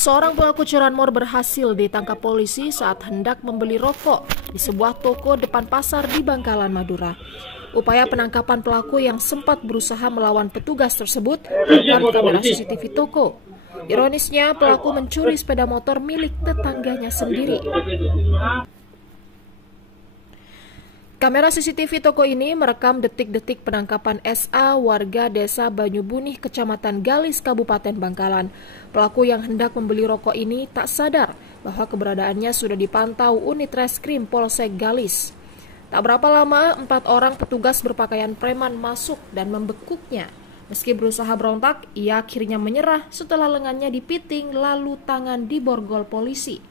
Seorang pelaku curanmor berhasil ditangkap polisi saat hendak membeli rokok di sebuah toko depan pasar di Bangkalan, Madura. Upaya penangkapan pelaku yang sempat berusaha melawan petugas tersebut terekam kamera CCTV toko. Ironisnya, pelaku mencuri sepeda motor milik tetangganya sendiri. Kamera CCTV toko ini merekam detik-detik penangkapan SA warga desa Banyubunih, Kecamatan Galis, Kabupaten Bangkalan. Pelaku yang hendak membeli rokok ini tak sadar bahwa keberadaannya sudah dipantau unit reskrim Polsek Galis. Tak berapa lama, 4 orang petugas berpakaian preman masuk dan membekuknya. Meski berusaha berontak, ia akhirnya menyerah setelah lengannya dipiting lalu tangan diborgol polisi.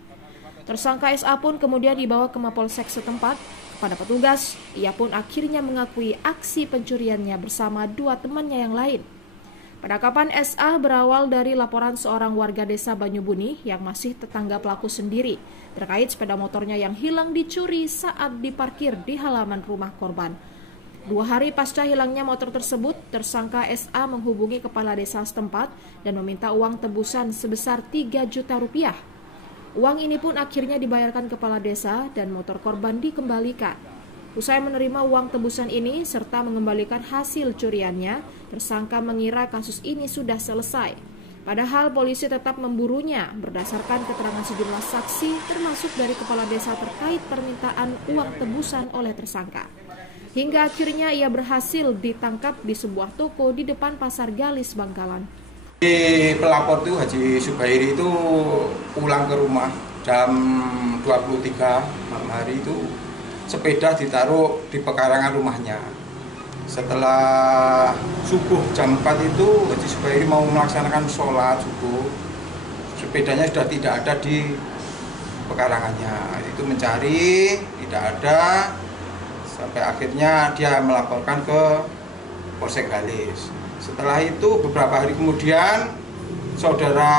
Tersangka SA pun kemudian dibawa ke Mapolsek setempat. Pada petugas, ia pun akhirnya mengakui aksi pencuriannya bersama 2 temannya yang lain. Penangkapan SA berawal dari laporan seorang warga desa Banyubunih yang masih tetangga pelaku sendiri terkait sepeda motornya yang hilang dicuri saat diparkir di halaman rumah korban. 2 hari pasca hilangnya motor tersebut, tersangka SA menghubungi kepala desa setempat dan meminta uang tebusan sebesar 3 juta rupiah. Uang ini pun akhirnya dibayarkan kepala desa dan motor korban dikembalikan. Usai menerima uang tebusan ini serta mengembalikan hasil curiannya, tersangka mengira kasus ini sudah selesai. Padahal polisi tetap memburunya berdasarkan keterangan sejumlah saksi termasuk dari kepala desa terkait permintaan uang tebusan oleh tersangka. Hingga akhirnya ia berhasil ditangkap di sebuah toko di depan Pasar Galis, Bangkalan. Pelapor itu Haji Subairi itu pulang ke rumah jam 23 malam hari itu sepeda ditaruh di pekarangan rumahnya. Setelah subuh jam 4 itu Haji Subairi mau melaksanakan sholat subuh, sepedanya sudah tidak ada di pekarangannya. Itu mencari, tidak ada, sampai akhirnya dia melaporkan ke Polsek Galis. Setelah itu beberapa hari kemudian saudara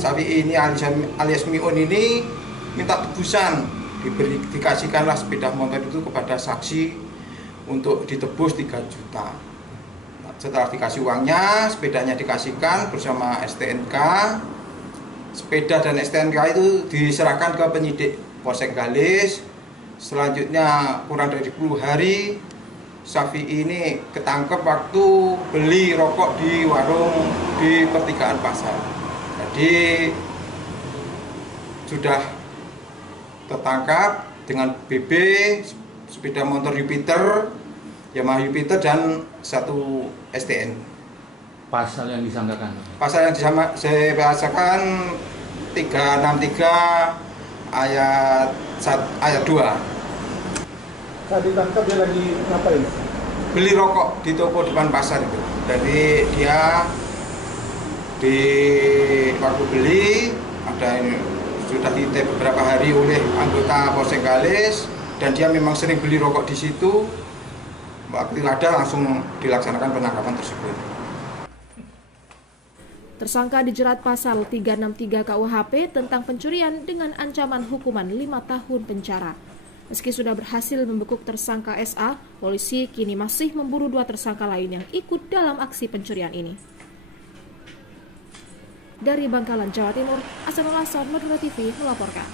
Safi ini alias Miun ini minta tebusan, dikasihkanlah sepeda motor itu kepada saksi untuk ditebus 3 juta. Setelah dikasih uangnya, sepedanya dikasihkan bersama STNK. Sepeda dan STNK itu diserahkan ke penyidik Polsek Galis. Selanjutnya kurang dari 10 hari Safi ini ketangkep waktu beli rokok di warung di pertigaan pasar. Jadi sudah tertangkap dengan BB, sepeda motor Jupiter, Yamaha Jupiter dan 1 STN. Pasal yang disangkakan? Pasal yang saya bahasakan 363 ayat 2. Saat ditangkap dia lagi ngapain? Beli rokok di toko depan pasar itu. Jadi dia di waktu beli ada sudah dites beberapa hari oleh anggota Polsek Galis dan dia memang sering beli rokok di situ. Waktu ada langsung dilaksanakan penangkapan tersebut. Tersangka dijerat pasal 363 KUHP tentang pencurian dengan ancaman hukuman 5 tahun penjara. Meski sudah berhasil membekuk tersangka SA, polisi kini masih memburu 2 tersangka lain yang ikut dalam aksi pencurian ini. Dari Bangkalan, Jawa Timur, Ahsanul Ahsan, Madura TV melaporkan.